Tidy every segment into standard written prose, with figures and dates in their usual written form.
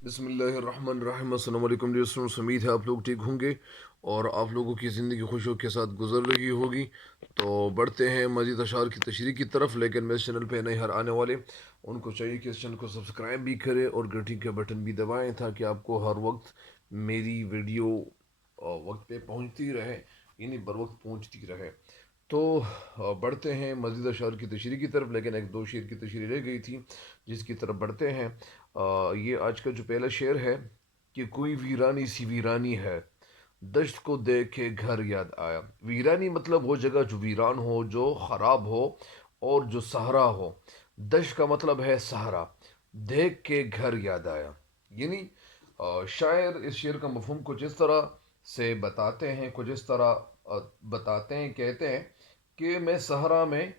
बिस्मिल्लाहिर्रहमानिर्रहीम। अस्सलाम वालेकुम दोस्तों, उम्मीद है आप लोग ठीक होंगे और आप लोगों की ज़िंदगी खुशियों के साथ गुजर रही होगी। तो बढ़ते हैं मज़ीद अशार की तशरीह की तरफ। लेकिन मेरे चैनल पे नए हर आने वाले उनको चाहिए कि इस चैनल को सब्सक्राइब भी करें और घंटी का बटन भी दबाएं ताकि आपको हर वक्त मेरी वीडियो वक्त पे पहुंचती रहे, यानी बर वक्त पहुंचती रहे। तो बढ़ते हैं मज़ीद अशार की तशरीह की तरफ। लेकिन एक दो शेर की तशरीह रह गई थी जिसकी तरफ बढ़ते हैं। ये आज का जो पहला शेर है कि कोई वीरानी सी वीरानी है, दश्त को देख के घर याद आया। वीरानी मतलब वो जगह जो वीरान हो, जो ख़राब हो और जो सहरा हो। दश्त का मतलब है सहरा। देख के घर याद आया, यानी शायर इस शेर का मफहूम कुछ इस तरह से बताते हैं, कुछ इस तरह बताते हैं, कहते हैं कि मैं सहरा में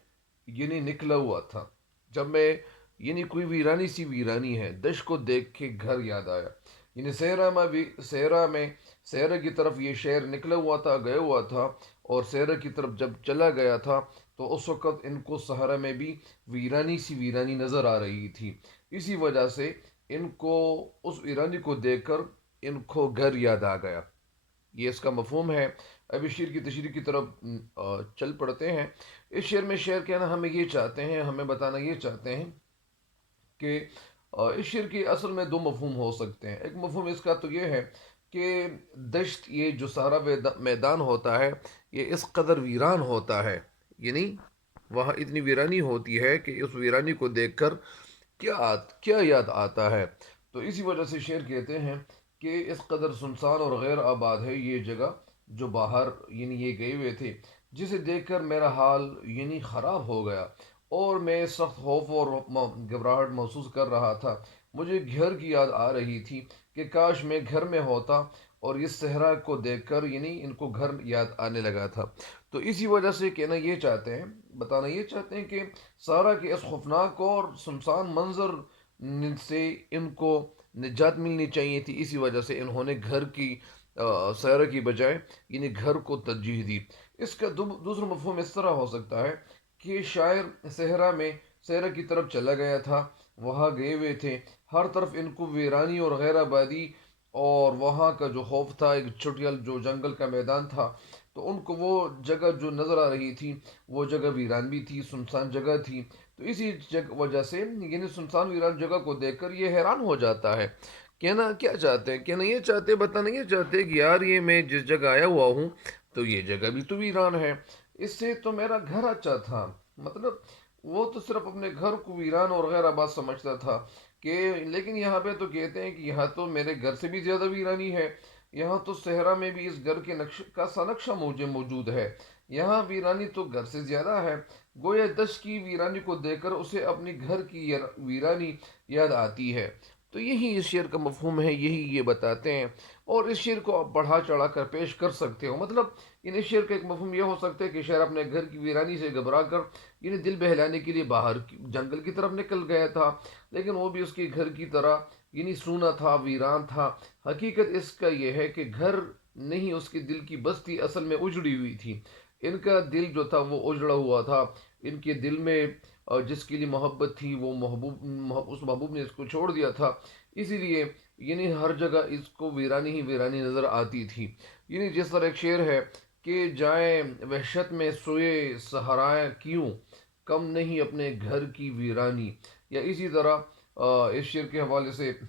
यानी निकला हुआ था जब मैं, यानी कोई वीरानी सी वीरानी है, दश को देख के घर याद आया। यानी सहरा की तरफ ये शहर निकला हुआ था, गया हुआ था। और सहरा की तरफ जब चला गया था तो उस वक़्त इनको सहरा में भी वीरानी सी वीरानी नज़र आ रही थी। इसी वजह से इनको उस वीरानी को देखकर इनको घर याद आ गया। ये इसका मफहूम है। अब इस शेर की तशरीह की तरफ चल पड़ते हैं। इस शेर में शेर कहना हमें ये चाहते हैं, हमें बताना ये चाहते हैं कि इस शेर की असल में दो मफहूम हो सकते हैं। एक मफहूम इसका तो ये है कि दश्त, ये जो सारा मैदान होता है, ये इस कदर वीरान होता है, यानी वहाँ इतनी वीरानी होती है कि उस वीरानी को देखकर क्या याद आता है। तो इसी वजह से शेर कहते हैं कि इस कदर सुनसान और गैर आबाद है ये जगह जो बाहर यानी ये गए हुए थे, जिसे देखकर मेरा हाल यानी ख़राब हो गया और मैं सख्त खौफ और घबराहट महसूस कर रहा था। मुझे घर की याद आ रही थी कि काश मैं घर में होता। और इस सहरा को देखकर यानी इनको घर याद आने लगा था। तो इसी वजह से कहना ये चाहते हैं, बताना ये चाहते हैं कि सारा के इस खौफनाक और सुनसान मंजर से इनको निजात मिलनी चाहिए थी। इसी वजह से इन्होंने घर की सैर की बजाय यानी घर को तरजीह दी। इसका दूसरा मफहूम इस तरह हो सकता है कि शायर सहरा की तरफ चला गया था, वहाँ गए हुए थे, हर तरफ इनको वीरानी और गैर आबादी और वहाँ का जो खौफ था, एक छुटियल जो जंगल का मैदान था, तो उनको वो जगह जो नज़र आ रही थी वो जगह वीरान भी थी, सुनसान जगह थी। तो इसी वजह से यानी सुनसान वीरान जगह को देखकर ये हैरान हो जाता है। कहना क्या चाहते हैं, कहना ये चाहते, बताना ये चाहते कि यार ये मैं जिस जगह आया हुआ हूँ तो ये जगह भी तो वीरान है, इससे तो मेरा घर अच्छा था। मतलब वो तो सिर्फ अपने घर को वीरान और गैर आबाद समझता था कि, लेकिन यहाँ पे तो कहते हैं कि यहाँ तो मेरे घर से भी ज़्यादा वीरानी है। यहाँ तो सहरा में भी इस घर के नक्श का सा नक्शा मुझे मौजूद है। यहाँ वीरानी तो घर से ज़्यादा है। गोया दश की वीरानी को देखकर उसे अपनी घर की वीरानी याद आती है। तो यही इस शेर का मफहूम है, यही ये बताते हैं। और इस शेर को आप बढ़ा चढ़ा कर पेश कर सकते हो। मतलब इन शेर का एक मफहूम यह हो सकता है कि शायर अपने घर की वीरानी से घबरा कर इन्हें दिल बहलाने के लिए बाहर जंगल की तरफ निकल गया था, लेकिन वो भी उसके घर की तरह यानी सूना था, वीरान था। हकीकत इसका यह है कि घर नहीं, उसके दिल की बस्ती असल में उजड़ी हुई थी। इनका दिल जो था वो उजड़ा हुआ था। इनके दिल में जिसके लिए मोहब्बत थी वो उस महबूब ने इसको छोड़ दिया था। इसीलिए यानी हर जगह इसको वीरानी ही वीरानी नज़र आती थी। यानी जिस तरह एक शेर है कि जाए वहशत में सोए सहाराए क्यों, कम नहीं अपने घर की वीरानी। या इसी तरह इस शेर के हवाले से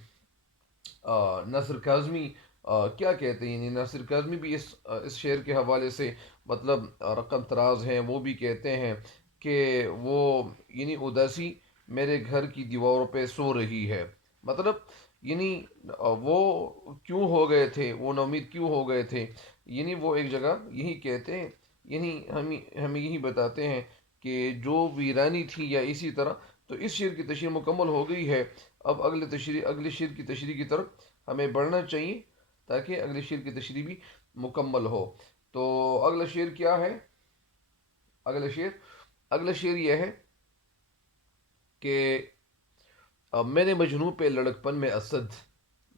नासिर काज़मी क्या कहते हैं, यानी नासिर काज़मी भी इस शेर के हवाले से मतलब रकम तराज हैं, वो भी कहते हैं कि वो यानी उदासी मेरे घर की दीवारों पे सो रही है। मतलब यानी वो क्यों हो गए थे, वो नौमीद क्यों हो गए थे, यानी वो एक जगह यही कहते हैं, यानी हमें हमें यही बताते हैं कि जो वीरानी थी। या इसी तरह तो इस शेर की तशरीह मुकम्मल हो गई है। अब अगले शेर की तशरीह की तरफ हमें बढ़ना चाहिए ताकि अगले शेर की तशरीह भी मुकम्मल हो। तो अगला शेर क्या है, अगला शेर अगला शेर यह है कि मैंने मजनू पे लड़कपन में असद,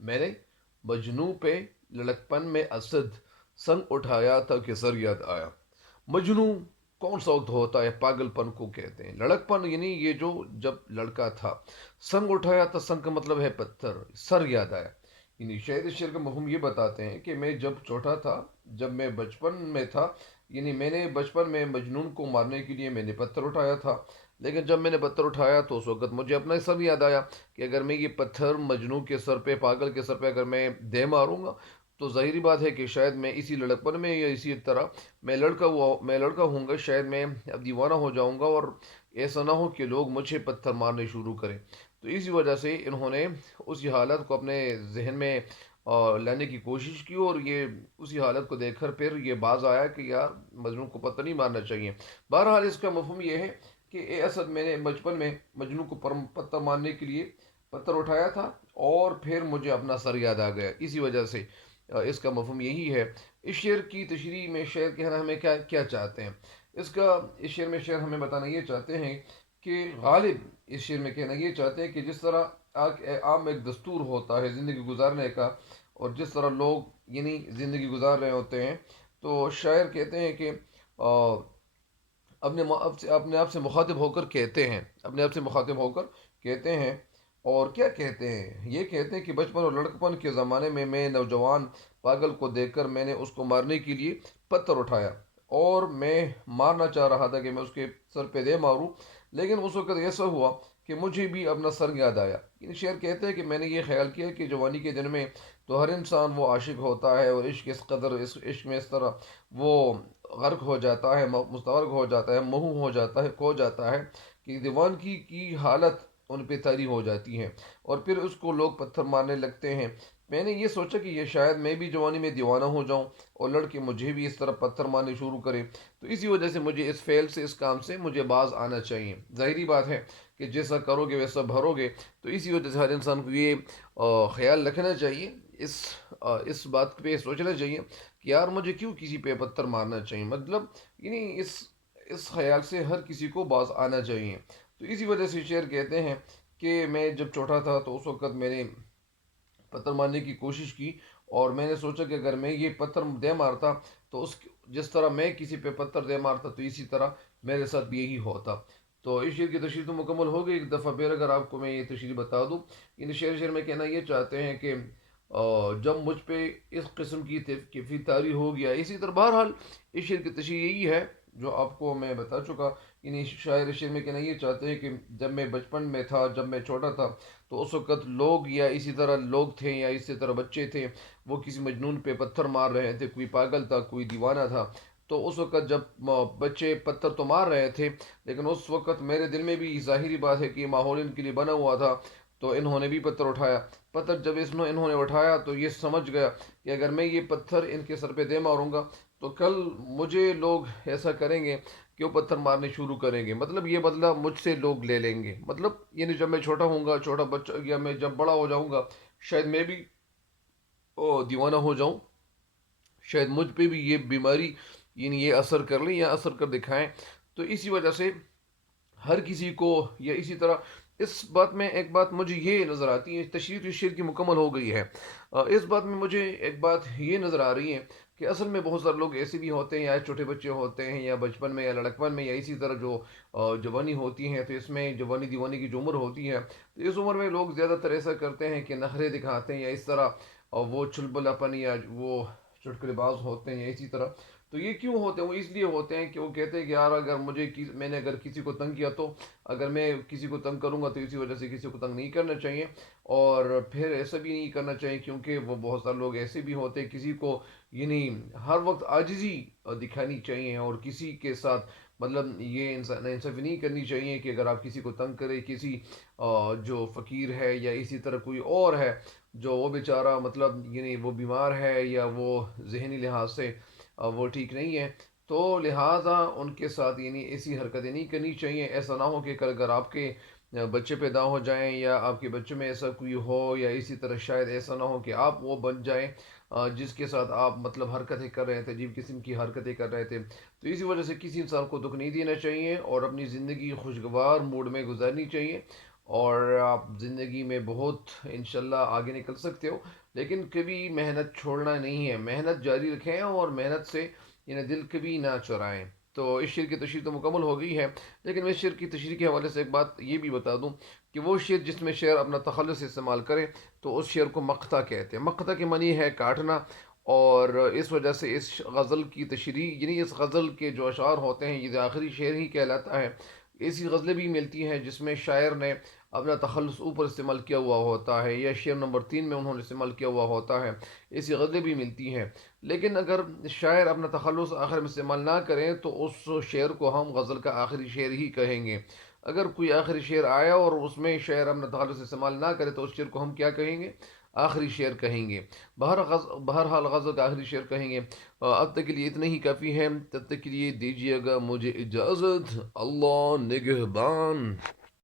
मैंने मजनू पे लड़कपन में असद संग उठाया था कि सर याद आया। मजनू कौन सा वक्त होता है, पागलपन को कहते हैं। लड़कपन यानी ये जो, जब लड़का था, संग उठाया तो संग का मतलब है पत्थर, सर याद आया। यानी शायद इस शेर का मफहूम ये बताते हैं कि मैं जब छोटा था, जब मैं बचपन में था, यानी मैंने बचपन में मजनून को मारने के लिए मैंने पत्थर उठाया था। लेकिन जब मैंने पत्थर उठाया तो उस वक्त मुझे अपना सब याद आया कि अगर मैं ये पत्थर मजनू के सर पे, पागल के सर पे अगर मैं दे मारूंगा, तो ज़ाहिरी बात है कि शायद मैं इसी लड़कपन में या इसी तरह मैं लड़का हूँगा, शायद मैं अब दीवाना हो जाऊँगा, और ऐसा ना हो कि लोग मुझे पत्थर मारने शुरू करें। तो इसी वजह से इन्होंने उसी हालत को अपने जहन में लाने की कोशिश की, और ये उसी हालत को देखकर फिर ये बाज आया कि यार मजनू को पत्थर नहीं मारना चाहिए। बहरहाल इसका मफहूम ये है कि ए असद, मैंने बचपन में मजनू को पत्थर मारने के लिए पत्थर उठाया था, और फिर मुझे अपना सर याद आ गया। इसी वजह से इसका मफहूम यही है। इस शेर की तशरीह में शेर कहना हमें क्या क्या चाहते हैं, इसका इस शेर में शेर हमें बताना ये चाहते हैं कि गालिब इस शेर में कहना ये चाहते हैं कि जिस तरह आम एक दस्तूर होता है ज़िंदगी गुजारने का, और जिस तरह लोग यानी ज़िंदगी गुजार रहे होते हैं, तो शायर कहते हैं कि अपने आप से मुखातिब होकर कहते हैं, अपने आप से मुखातिब होकर कहते हैं। और क्या कहते हैं, ये कहते हैं कि बचपन और लड़कपन के ज़माने में मैं नौजवान पागल को देखकर मैंने उसको मारने के लिए पत्थर उठाया, और मैं मारना चाह रहा था कि मैं उसके सर पे दे मारूं। लेकिन उस वक्त ऐसा हुआ कि मुझे भी अपना सर याद आया। इन शेर कहते हैं कि मैंने ये ख्याल किया कि जवानी के दिन में तो हर इंसान वो आशिक होता है, और इश्क इस कदर, इस इश्क में इस तरह वो गर्क हो जाता है, मुस्तगरक हो जाता है, महू हो जाता है, खो जाता है, कि दीवानगी की हालत उन पे तारी हो जाती है, और फिर उसको लोग पत्थर मारने लगते हैं। मैंने ये सोचा कि ये शायद मैं भी जवानी में दीवाना हो जाऊं, और लड़के मुझे भी इस तरह पत्थर मारने शुरू करें। तो इसी वजह से मुझे इस फेल से, इस काम से मुझे बाज आना चाहिए। ज़ाहिरी बात है कि जैसा करोगे वैसा भरोगे। तो इसी वजह से हर इंसान को ये ख्याल रखना चाहिए, इस बात पे सोचना चाहिए कि यार मुझे क्यों किसी पे पत्थर मारना चाहिए, मतलब यानी इस ख्याल से हर किसी को बाज आना चाहिए। तो इसी वजह से शेर कहते हैं कि मैं जब छोटा था तो उस वक़्त मैंने पत्थर मारने की कोशिश की, और मैंने सोचा कि अगर मैं ये पत्थर दे मारता, तो उस जिस तरह मैं किसी पे पत्थर दे मारता, तो इसी तरह मेरे साथ भी यही होता। तो इस शेर की तशरीह तो मुकम्मल हो गई। एक दफ़ा फिर अगर आपको मैं ये तशरीह बता दूँ, इन शेर में कहना ये चाहते हैं कि जब मुझ पे इस किस्म की तारी हो गया, इसी तरह बहरहाल इस शेर की तशरीह यही है जो आपको मैं बता चुका। इन शायर शेर में कहना ये चाहते हैं कि जब मैं बचपन में था, जब मैं छोटा था, तो उस वक़्त लोग, या इसी तरह लोग थे, या इसी तरह बच्चे थे, वो किसी मजनून पे पत्थर मार रहे थे, कोई पागल था, कोई दीवाना था। तो उस वक़्त जब बच्चे पत्थर तो मार रहे थे, लेकिन उस वक़्त मेरे दिल में भी ज़ाहिरी बात है कि माहौल इनके लिए बना हुआ था, तो इन्होंने भी पत्थर उठाया। पत्थर जब इन्होंने उठाया, तो ये समझ गया कि अगर मैं ये पत्थर इनके सर पे दे मारूंगा, तो कल मुझे लोग ऐसा करेंगे कि वो पत्थर मारने शुरू करेंगे, मतलब ये बदला मुझसे लोग ले लेंगे। मतलब यानी जब मैं छोटा हूँगा, छोटा बच्चा, या मैं जब बड़ा हो जाऊँगा, शायद मैं भी दीवाना हो जाऊँ, शायद मुझ पे भी ये बीमारी यानी ये असर कर लें या असर कर दिखाएं। तो इसी वजह से हर किसी को, या इसी तरह इस बात में एक बात मुझे ये नज़र आती है, तशरीह तो शेर की मुकम्मल हो गई है। इस बात में मुझे एक बात ये नज़र आ रही है कि असल में बहुत सारे लोग ऐसे भी होते हैं, या छोटे बच्चे होते हैं, या बचपन में या लड़कपन में, या इसी तरह जो जवानी होती है, तो इसमें जवानी दीवानी की जो उम्र होती है, तो इस उम्र में लोग ज़्यादातर ऐसा करते हैं कि नखरे दिखाते हैं, या इस तरह वो चुलबुलापन, या वो चुटकुलेबाज होते हैं, या इसी तरह। तो ये क्यों होते हैं, वो इसलिए होते हैं कि वो कहते हैं कि यार अगर मैंने अगर किसी को तंग किया, तो अगर मैं किसी को तंग करूंगा तो इसी वजह से किसी को तंग नहीं करना चाहिए। और फिर ऐसा भी नहीं करना चाहिए, क्योंकि वो बहुत सारे लोग ऐसे भी होते हैं, किसी को ये नहीं, हर वक्त आजिज़ी दिखानी चाहिए, और किसी के साथ मतलब ये इंसान इंसाफी नहीं करनी चाहिए कि अगर आप किसी को तंग करें, किसी जो फ़कीर है, या इसी तरह कोई और है जो वो बेचारा मतलब यानी वो बीमार है, या वो जहनी लिहाज से वो ठीक नहीं है, तो लिहाजा उनके साथ यानी ऐसी हरकतें नहीं करनी चाहिए। ऐसा ना हो कि कल अगर आपके बच्चे पैदा हो जाएं, या आपके बच्चे में ऐसा कोई हो, या इसी तरह शायद ऐसा ना हो कि आप वो बन जाएं जिसके साथ आप मतलब हरकतें कर रहे थे, अजीब किस्म की हरकतें कर रहे थे। तो इसी वजह से किसी इंसान को दुख नहीं देना चाहिए, और अपनी ज़िंदगी खुशगवार मूड में गुजारनी चाहिए, और आप ज़िंदगी में बहुत इंशाल्लाह आगे निकल सकते हो। लेकिन कभी मेहनत छोड़ना नहीं है, मेहनत जारी रखें, और मेहनत से दिल कभी ना चुराएं। تو اس شعر کی تشریح تو مکمل ہو گئی ہے، لیکن میں اس شعر کی تشریح کے حوالے سے ایک بات یہ بھی بتا دوں کہ وہ شعر جس میں شعر اپنا تخلص استعمال کرے تو اس شعر کو مقطع کہتے ہیں۔ مقطع کی معنی ہے کاٹنا، اور اس وجہ سے اس غزل کی تشریح، یعنی اس غزل کے جو اشعار ہوتے ہیں یہ آخری شعر ہی کہلاتا ہے۔ ایسی غزلیں بھی ملتی ہیں جس میں شاعر نے اپنا تخلص اوپر استعمال کیا ہوا ہوتا ہے، یا شعر نمبر 3 میں انہوں نے استعمال کیا ہوا ہوتا ہے، ایسی غزلیں بھی ملتی ہیں۔ لیکن اگر شاعر اپنا تخلص آخر میں استعمال نہ کریں تو اس شعر کو ہم غزل کا آخری شعر ہی کہیں گے۔ اگر کوئی آخری شعر آیا اور اس میں شاعر اپنا تخلص استعمال نہ کرے تو اس شعر کو ہم کیا کہیں گے؟ آخری شعر کہیں گے۔ بہرحال غزل کا آخری شعر کہیں گے۔ اب تک کے لیے اتنا ہی کافی ہے، تب تک کے لیے دیجیے گا مجھے اجازت، اللہ نگہبان۔